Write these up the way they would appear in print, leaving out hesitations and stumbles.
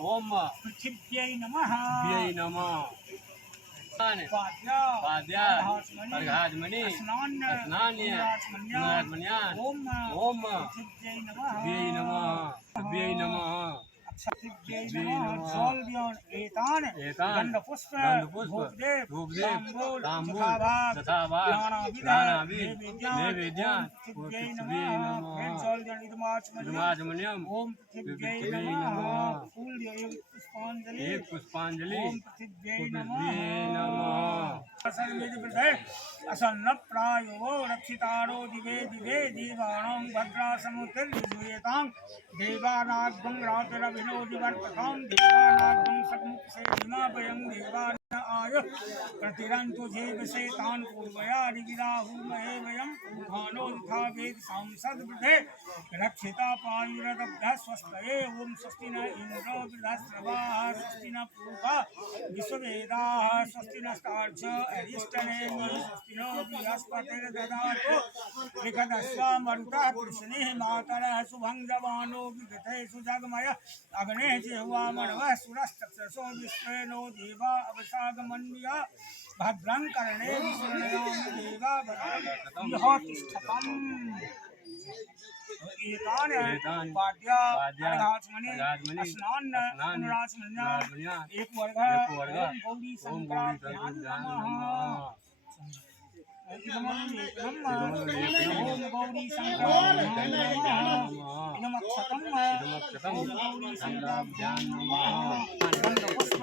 ओम पृथिव्यै नमः अर्घाजमणि स्नान्य ओम पृथिव्यै नमः गंधपुष्प धूपदेव पुष्पांजलि असन्न प्रायो रक्षितारो दिवे दिवे दीवानां भद्रासमुतिर्विजूयतां देवानाग्ं रातिरभिनोदिवर्ततां देवानाग्ं समुक्षेमाभयं देवान आय प्रतिरन्तु जीवसे तान् पूर्वया ऋगिराहुमहे वयं पूर्वानो यथा वेद सांसद्वृधे रक्षिता पायुरदभ्यः स्वस्तये ॐ स्वस्ति न इन्द्रो बृहस्रवाः स्वस्ति न पूर्वा विश्ववेदाः स्वस्ति नस्तार्क्ष अरिष्टनेमि स्वस्ति नो बृहस्पतिर्दधातु त्रिकदस्वा मरुतः कृष्णेः मातरः शुभं जवानो विगतेषु जगमय अग्नेः जिह्वा मणवः सुरस्तक्षसो विश्वेनो देवा अवसागमन्या भद्रं कर्णे विशृणयामि देवा भद्रं तिष्ठतम् एतानि पाद्या अर्घाचमने स्नान पुनराचमन्या एक वर्ग गौरी संक्रांत्यां नमः ओम गौरी संक्रांत्यां नमः इदमक्षतं गौरी संक्रांत्यां नमः गंधपुष्प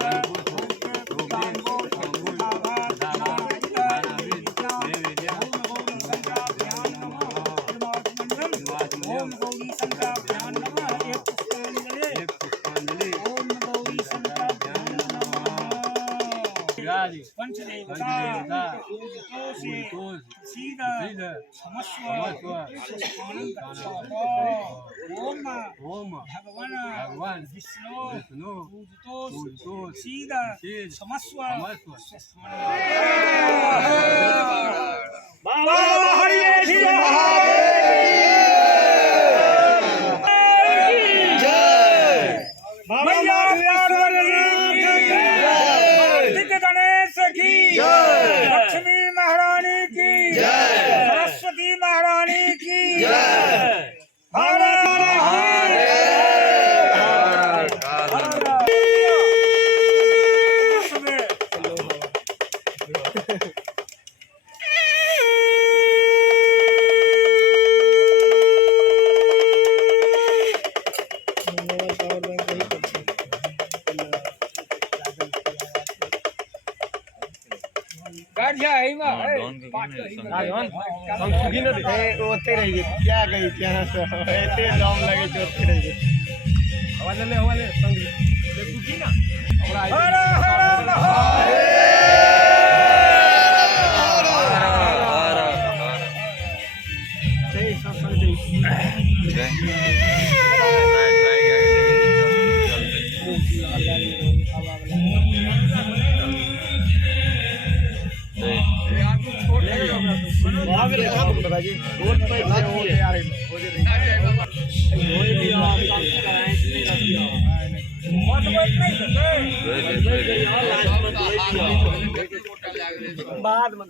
ओम गौरी संक्रांत्यां नमः एक पुष्पांजलि ओम गौरी संक्रांत्यां नमः पंचदेवता सीद क्षमस्व ओम भगवान विष्णु सीद क्षमस्व बाबा हरि लक्ष्मी महारानी की सरस्वती महारानी की ओते रहिए क्या गई क्या एते दम लगे जोते रहिए हवाले संग ले कुकी ना हमरा जय सत्संग जय रोड पे आ रहे बाद में